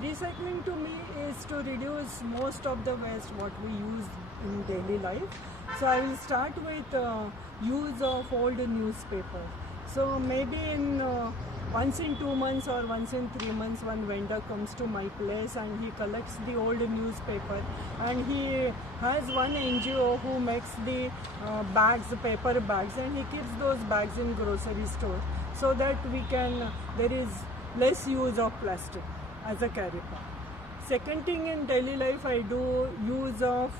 recycling to me is to reduce most of the waste what we use in daily life. So I will start with use of old newspaper. So maybe in once in 2 months or once in 3 months, one vendor comes to my place and he collects the old newspaper, and he has one NGO who makes the bags, paper bags, and he keeps those bags in grocery store so that there is less use of plastic as a carry bag. Second thing, in daily life I do use of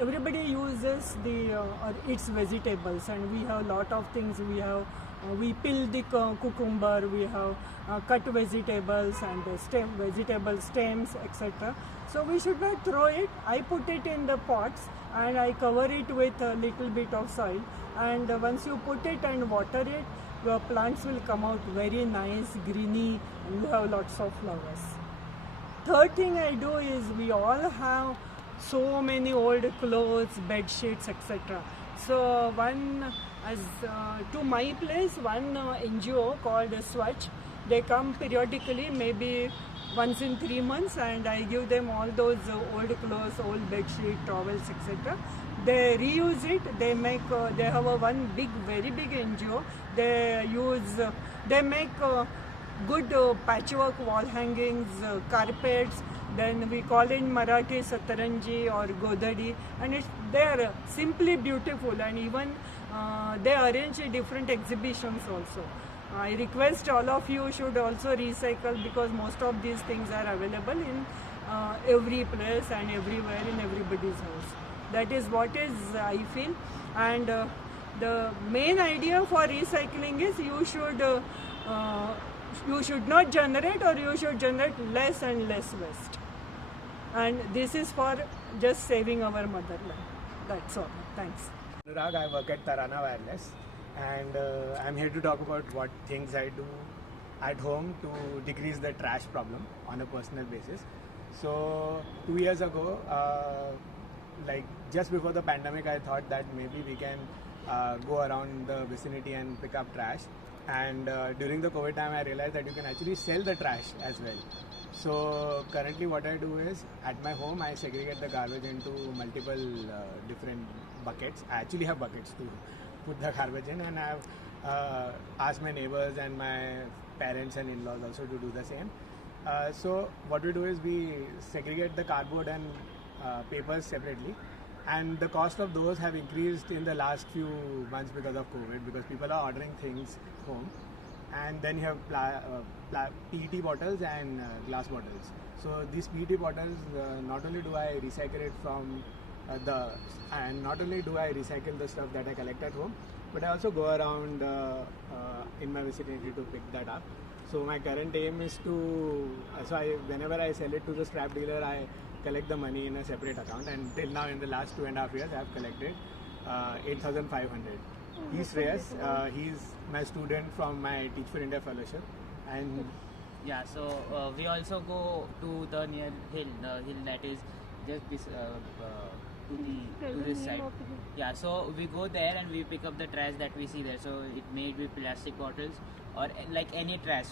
everybody uses or eats vegetables, and we have a lot of things. We peel the cucumber, we have cut vegetables and vegetable stems, etc. So we should not throw it. I put it in the pots and I cover it with a little bit of soil, and once you put it and water it, your plants will come out very nice, greeny, and you have lots of flowers. Third thing I do is, we all have so many old clothes, bed sheets, etc. So to my place, one NGO called Swachh, they come periodically, maybe once in 3 months, and I give them all those old clothes, old bed sheet, towels, etc. They reuse it. They have one very big NGO. They make good patchwork wall hangings, carpets. Then we call it Marathi Sataranji or Godadi, and they are simply beautiful, and even they arrange different exhibitions also. I request all of you should also recycle, because most of these things are available in every place and everywhere in everybody's house. That is what I feel. And the main idea for recycling is you should not generate, or you should generate less and less waste. And this is for just saving our motherland. That's all. Thanks. Anurag, I work at Tarana Wireless, and I'm here to talk about what things I do at home to decrease the trash problem on a personal basis. So 2 years ago, like just before the pandemic, I thought that maybe we can go around the vicinity and pick up trash. And during the COVID time, I realized that you can actually sell the trash as well. So currently what I do is, at my home, I segregate the garbage into multiple different buckets. I actually have buckets to put the garbage in, and I've asked my neighbors and my parents and in-laws also to do the same. So what we do is, we segregate the cardboard and papers separately, and the cost of those have increased in the last few months because of COVID, because people are ordering things home. And then you have PET bottles and glass bottles. So these PET bottles, not only do I recycle it not only do I recycle the stuff that I collect at home, but I also go around in my vicinity to pick that up. So my current aim is whenever I sell it to the scrap dealer, I collect the money in a separate account, and till now, in the last 2.5 years, I have collected 8,500. He's Shreyas. He's my student from my Teach for India fellowship, and yeah. So we also go to the near hill, the hill that is just this to this side. Yeah. So we go there and we pick up the trash that we see there. So it may be plastic bottles or like any trash.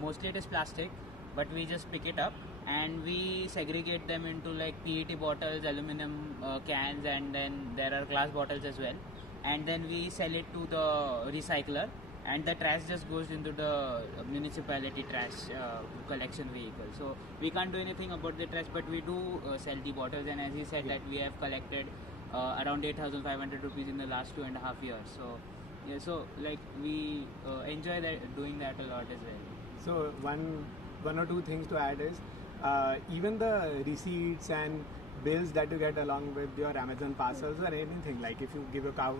Mostly it is plastic, but we just pick it up and we segregate them into like PET bottles, aluminum cans, and then there are glass bottles as well. And then we sell it to the recycler, and the trash just goes into the municipality trash collection vehicle. So we can't do anything about the trash, but we do sell the bottles, and as he said that we have collected around 8,500 rupees in the last 2.5 years. So yeah, so like we enjoy doing that a lot as well. So one or two things to add is, even the receipts and bills that you get along with your Amazon parcels or anything, like if you give a car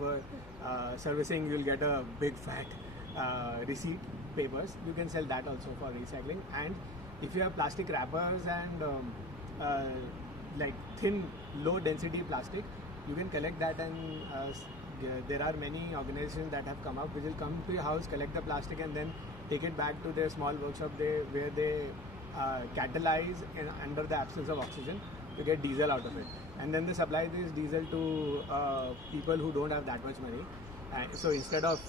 servicing, you'll get a big fat receipt papers. You can sell that also for recycling. And if you have plastic wrappers and like thin, low density plastic, you can collect that, and there are many organizations that have come up which will come to your house, collect the plastic, and then take it back to their small workshop where they catalyze under the absence of oxygen to get diesel out of it, and then they supply this diesel to people who don't have that much money. So instead of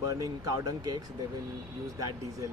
burning cow dung cakes, they will use that diesel